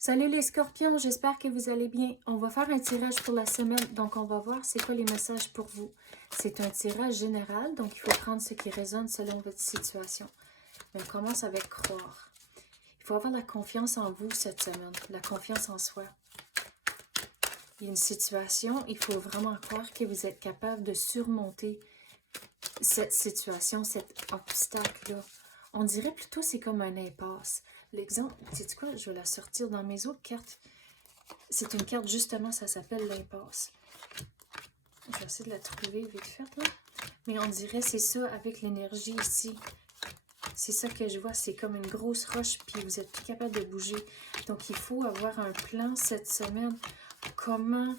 Salut les scorpions, j'espère que vous allez bien. On va faire un tirage pour la semaine, donc on va voir c'est quoi les messages pour vous. C'est un tirage général, donc il faut prendre ce qui résonne selon votre situation. Mais on commence avec croire. Il faut avoir la confiance en vous cette semaine, la confiance en soi. Il y a une situation, il faut vraiment croire que vous êtes capable de surmonter cette situation, cet obstacle-là. On dirait plutôt c'est comme un impasse. L'exemple, sais-tu quoi? Je vais la sortir dans mes autres cartes. C'est une carte, justement, ça s'appelle l'impasse. Je vais essayer de la trouver vite fait, là. Mais on dirait c'est ça avec l'énergie ici. C'est ça que je vois, c'est comme une grosse roche, puis vous êtes plus capable de bouger. Donc, il faut avoir un plan cette semaine. Comment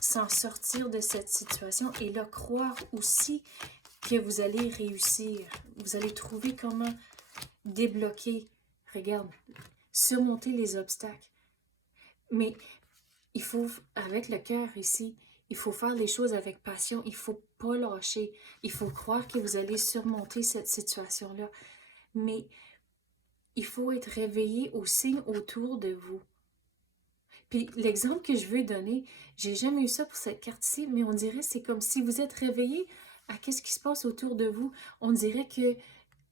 s'en sortir de cette situation. Et là, croire aussi que vous allez réussir. Vous allez trouver comment débloquer. Regarde, surmonter les obstacles. Mais il faut, avec le cœur ici, il faut faire les choses avec passion. Il ne faut pas lâcher. Il faut croire que vous allez surmonter cette situation-là. Mais il faut être réveillé aux signes autour de vous. Puis l'exemple que je veux donner, j'ai jamais eu ça pour cette carte-ci, mais on dirait c'est comme si vous êtes réveillé à qu'est-ce qui se passe autour de vous. On dirait que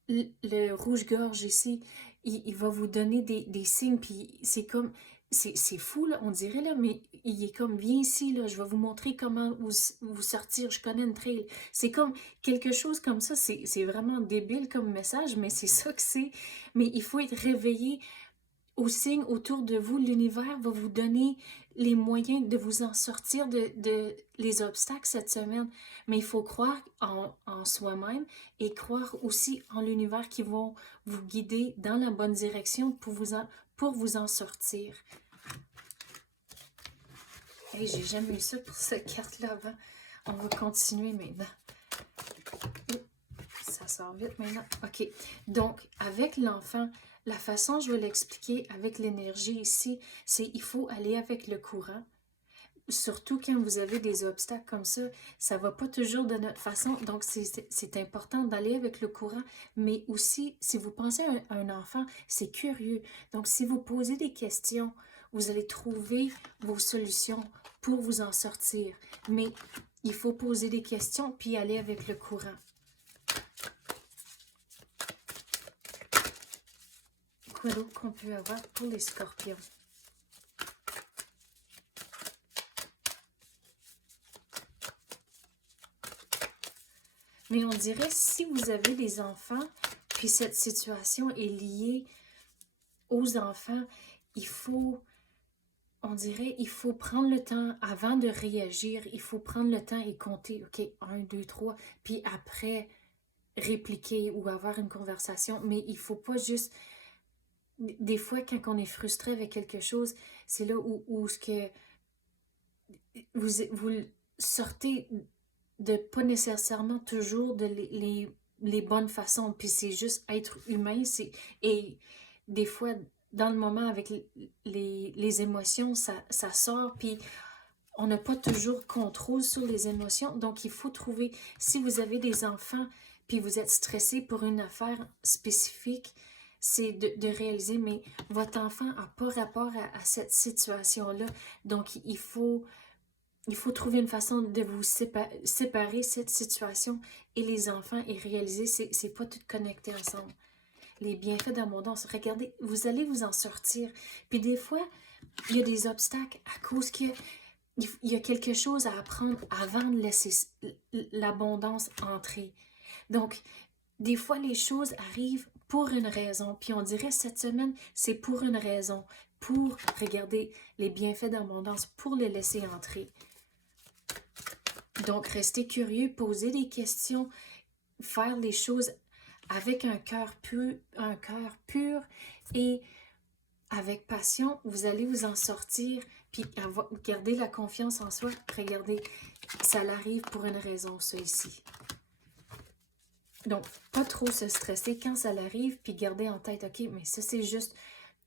le rouge-gorge ici, il va vous donner des signes, puis c'est comme, c'est fou, là, on dirait, là, mais il est comme, viens ici, là, je vais vous montrer comment vous sortir, je connais une trail. C'est comme quelque chose comme ça, c'est vraiment débile comme message, mais c'est ça que c'est. Mais il faut être réveillé aux signes autour de vous. L'univers va vous donner les moyens de vous en sortir de les obstacles cette semaine. Mais il faut croire en soi-même et croire aussi en l'univers qui vont vous guider dans la bonne direction pour vous en sortir. Hey, j'ai jamais eu ça pour cette carte-là avant. On va continuer maintenant. Ça sort vite maintenant. OK. Donc, avec l'enfant, la façon, je vais l'expliquer avec l'énergie ici, c'est il faut aller avec le courant. Surtout quand vous avez des obstacles comme ça ne va pas toujours de notre façon. Donc, c'est important d'aller avec le courant. Mais aussi, si vous pensez à un enfant, c'est curieux. Donc, si vous posez des questions, vous allez trouver vos solutions pour vous en sortir. Mais il faut poser des questions puis aller avec le courant. Quoi d'autre qu'on peut avoir pour les scorpions? Mais on dirait, si vous avez des enfants, puis cette situation est liée aux enfants, il faut, on dirait, il faut prendre le temps avant de réagir, il faut prendre le temps et compter, OK, 1, 2, 3, puis après répliquer ou avoir une conversation, mais il faut pas juste... Des fois, quand on est frustré avec quelque chose, c'est là où ce que vous sortez de pas nécessairement toujours de les bonnes façons, puis c'est juste être humain, et des fois, dans le moment, avec les émotions, ça sort, puis on n'a pas toujours contrôle sur les émotions, donc il faut trouver, si vous avez des enfants, puis vous êtes stressé pour une affaire spécifique, c'est de réaliser, mais votre enfant n'a pas rapport à cette situation-là, donc il faut trouver une façon de vous séparer cette situation et les enfants et réaliser c'est pas tout connecté ensemble. Les bienfaits d'abondance, regardez, vous allez vous en sortir. Puis des fois, il y a des obstacles à cause qu'il y a quelque chose à apprendre avant de laisser l'abondance entrer. Donc, des fois, les choses arrivent pour une raison. Puis on dirait cette semaine, c'est pour une raison. Pour regarder les bienfaits d'abondance, pour les laisser entrer. Donc, restez curieux, poser des questions, faire les choses avec un cœur pur et avec passion, vous allez vous en sortir, puis garder la confiance en soi. Regardez, ça arrive pour une raison, ça ici. Donc, pas trop se stresser quand ça arrive, puis garder en tête, OK, mais ça, c'est juste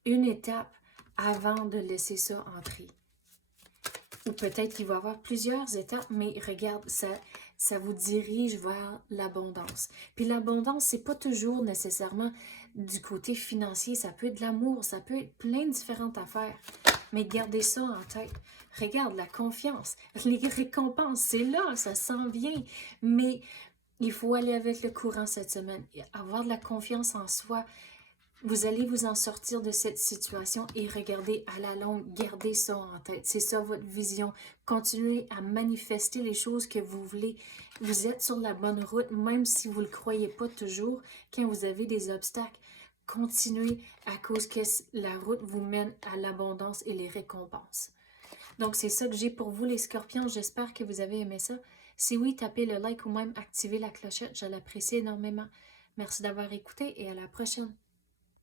une étape avant de laisser ça entrer. Ou peut-être qu'il va y avoir plusieurs étapes, mais regarde, ça vous dirige vers l'abondance. Puis l'abondance, c'est pas toujours nécessairement du côté financier, ça peut être de l'amour, ça peut être plein de différentes affaires. Mais gardez ça en tête. Regarde, la confiance, les récompenses, c'est là, ça s'en vient. Mais il faut aller avec le courant cette semaine, avoir de la confiance en soi. Vous allez vous en sortir de cette situation et regardez à la longue, gardez ça en tête. C'est ça votre vision. Continuez à manifester les choses que vous voulez. Vous êtes sur la bonne route, même si vous ne le croyez pas toujours, quand vous avez des obstacles. Continuez à cause que la route vous mène à l'abondance et les récompenses. Donc, c'est ça que j'ai pour vous, les scorpions. J'espère que vous avez aimé ça. Si oui, tapez le like ou même activez la clochette. Je l'apprécie énormément. Merci d'avoir écouté et à la prochaine.